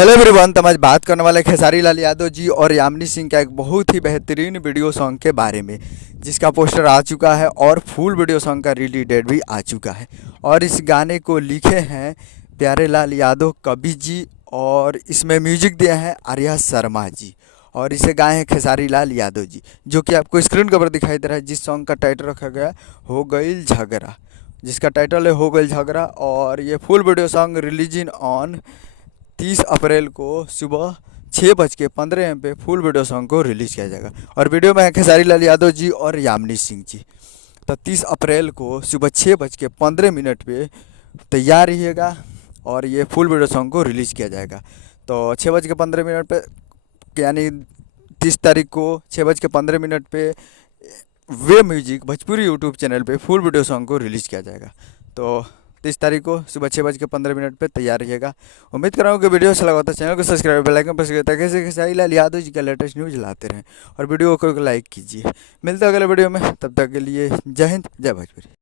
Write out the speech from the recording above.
Hello everyone. तो आज बात करने वाले खेसारी लाल यादव जी और यामिनी सिंह का एक बहुत ही बेहतरीन वीडियो सॉन्ग के बारे में, जिसका पोस्टर आ चुका है और फुल वीडियो सॉन्ग का रिलीज डेट भी आ चुका है। और इस गाने को लिखे हैं प्यारे लाल यादव कवि जी और इसमें म्यूजिक दिया है आर्या शर्मा जी और इसे गाए हैं खेसारी लाल यादव जी, जो कि आपको स्क्रीन के ऊपर दिखाई दे रहा है। जिस सॉन्ग का टाइटल रखा गया है हो गईल झगड़ा, जिसका टाइटल है हो गईल झगड़ा। और ये full video song releasing on 30 अप्रैल को सुबह 6:15 पे फुल वीडियो सॉन्ग को रिलीज़ किया जाएगा। और वीडियो में है खेसारी लाल यादव जी और यामिनी सिंह जी। तो 30 अप्रैल को सुबह 6:15 पे तैयार रहिएगा और ये फुल वीडियो सॉन्ग को रिलीज़ किया जाएगा। तो 6:15 पे यानी 30 तारीख को 6:15 पे वे म्यूजिक भोजपुरी यूट्यूब चैनल पे फुल वीडियो सॉन्ग को रिलीज़ किया जाएगा। तो 30 तारीख को सुबह 6:15 पे तैयार रहिएगा। उम्मीद कर रहा हूँ कि वीडियो अच्छा लगा तो चैनल को सब्सक्राइब बेल आइकन प्रेस करिए ताकि ऐसे खेसारी लाल यादव जी का लेटेस्ट न्यूज़ लाते रहें। और वीडियो को लाइक कीजिए। मिलते हैं अगले वीडियो में, तब तक के लिए जय हिंद जय भोजपुरी।